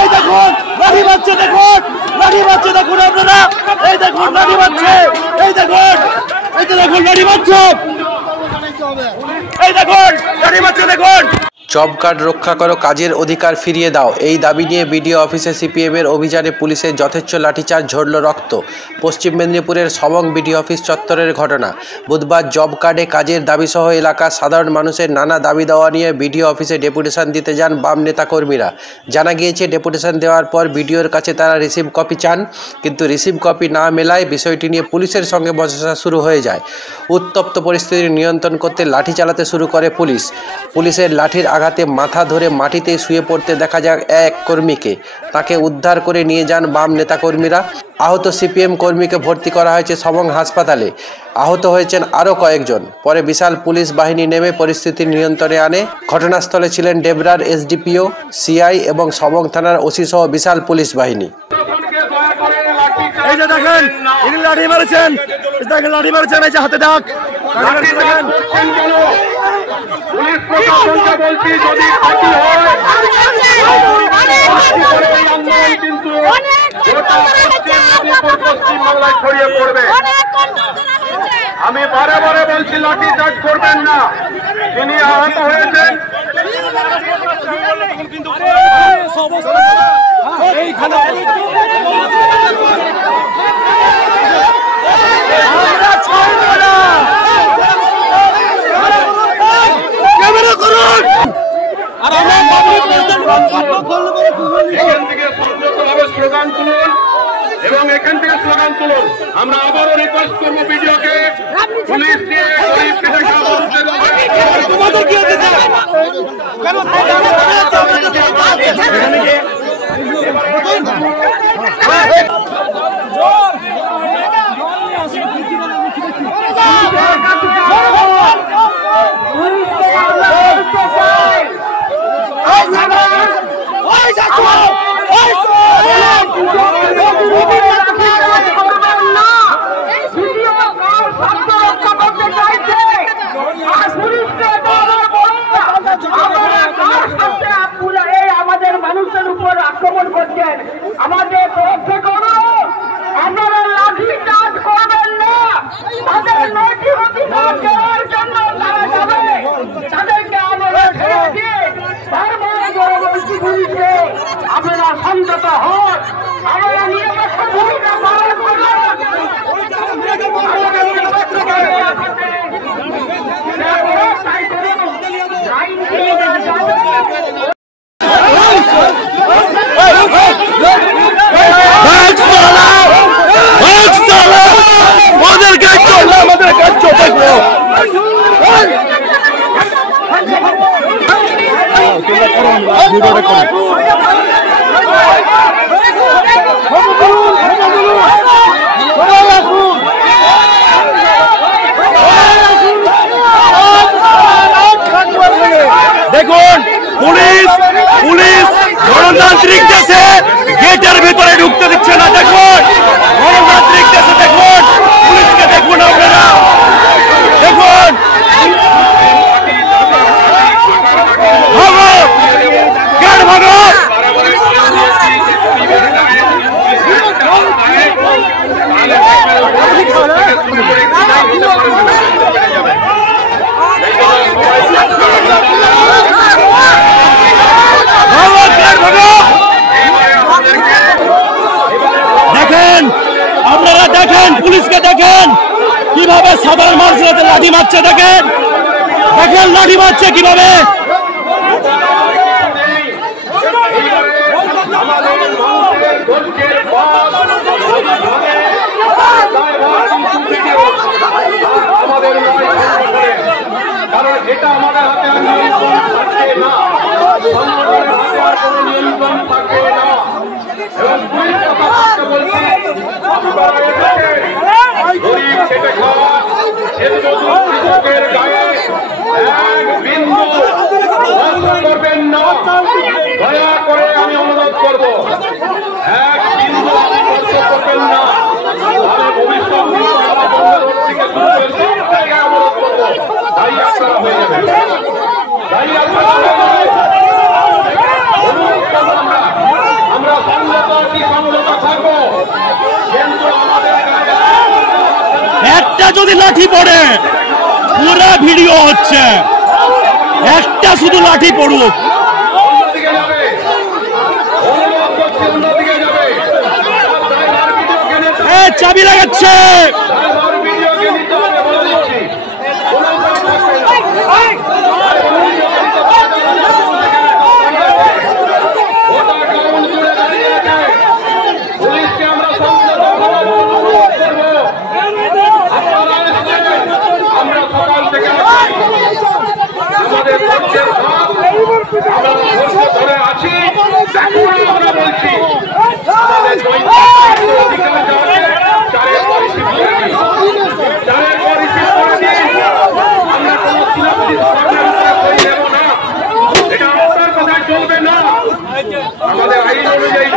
এই দেখুন লাঠি মারছে, দেখুন লাঠি মারছে, দেখুন আপনারা এই দেখুন লাঠি মারছে, এই দেখুন এই তো দেখুন লাঠি মারছে, এই দেখুন লাঠি মারছে, দেখুন। জব কার্ড রক্ষা করো, কাজের অধিকার ফিরিয়ে দাও, এই দাবি নিয়ে বিডিও অফিসে সিপিএমের অভিযানে পুলিশের যথেচ্ছ লাঠিচার্জ, ঝরল রক্ত। পশ্চিম মেদিনীপুরের সবং বিডিও অফিস চত্বরের ঘটনা। বুধবার জব কার্ডে কাজের দাবিসহ এলাকার সাধারণ মানুষের নানা দাবি দেওয়া নিয়ে বিডিও অফিসে ডেপুটেশন দিতে যান বাম নেতাকর্মীরা। জানা গিয়েছে ডেপুটেশন দেওয়ার পর বিডিওর কাছে তারা রিসিভ কপি চান, কিন্তু রিসিভ কপি না মেলায় বিষয়টি নিয়ে পুলিশের সঙ্গে বচসা শুরু হয়ে যায়। উত্তপ্ত পরিস্থিতি নিয়ন্ত্রণ করতে লাঠি চালাতে শুরু করে পুলিশ। পুলিশের লাঠির আঘাতে মাথা ধরে মাটিতে শুয়ে পড়তে দেখা যায় এক কর্মীকে। তাকে উদ্ধার করে নিয়ে যান বাম নেতাকর্মীরা। আহত সিপিএম কর্মীকে ভর্তি করা হয়েছে সবং হাসপাতালে। আহত হয়েছেন আরও কয়েকজন। পরে বিশাল পুলিশ বাহিনী নেমে পরিস্থিতি নিয়ন্ত্রণে আনে। ঘটনাস্থলে ছিলেন ডেবরার এসডিপিও, সিআই এবং সবং থানার ওসি সহ বিশাল পুলিশ বাহিনী। এই যে দেখেন ইনি লাঠি মারছেন, দেখেন লাঠি মারছেন, এই যে হাতে দাগ দেখেন। পুলিশ প্রশাসনকে বলছি যদি ক্ষতি হয় কিন্তু পশ্চিমবাংলায় ছড়িয়ে পড়বে। আমি বারে বারে বলছি লাঠি চার্জ করবেন না। যিনি আহত হয়েছেন এখান থেকে সংযতভাবে স্লোগান তুলুন এবং এখান থেকে স্লোগান তুলুন। আমরা আবারও রিকোয়েস্ট করবো ভিডিওকে, পুলিশ দিয়ে গরিব পেশা আমাদের মানুষের উপর আক্রমণ করছেন, আমাদের রক্ষা করো। আপনারা লাঠি চার্জ করবেন না। তাদের নৈতিক অধিকার দেওয়ার জন্য তারা যাবে, তাদেরকে আমরা ছেড়ে দিয়ে আপনারা সংযত হন। আমরা নিরপেক্ষ ভূমিকা পালন করব। দেখুন পুলিশ গণতান্ত্রিক দেশে গেটের ভিতরে ঢুকতে দিচ্ছে না। দেখুন গণতান্ত্রিক দেশে দেখুন পুলিশকে দেখুন, আপনারা দেখুন ভাগো গেট ভাগো। দেখেন আপনারা, দেখেন পুলিশকে দেখেন কিভাবে সাধারণ মানুষের লাঠি মারছে। দেখেন দেখেন লাঠি মারছে কিভাবে। কারণ এটা আমাদের হাতে আর নিয়ন্ত্রণ থাকে না, সংগঠনের হাতে আর কোনো নিয়ন্ত্রণ থাকে না। এবং পুলিশ প্রশাসনকে বলছি আপনারা এটাকে গরিব খেটে খাওয়া কৃষকের গায়ে এক বিন্দু স্পর্শ করবেন না। দয়া করে আমি অনুরোধ করবো, এক বিন্দু স্পর্শ করবেন না। তাহলে ভবিষ্যৎ থেকে অনুরোধ করবো, তাই আপনারা হয়ে যাবেন। তাই আমরা সংযত থাকবো, কিন্তু আমাদের একটা যদি লাঠি পড়ে পুরো ভিডিও হচ্ছে, একটা শুধু লাঠি পড়ুক। অন্যদিকে যাবে, অন্যদিকে যাবে, চাবি লাগাচ্ছে। ভিডিওকে নিতে হবে বলে দিচ্ছি। পুলিশকে আমরা আমরা সকাল থেকে আমাদের পক্ষের আমরা ধরে আছি, আমরা বলছি আমাদের চারের পরিচিত করে দিই, চারের পরিচিত করে দিই। আমরা কোনো করি দেব না, এটা আপনার কথায় চলবে না। আমাদের আইন অনুযায়ী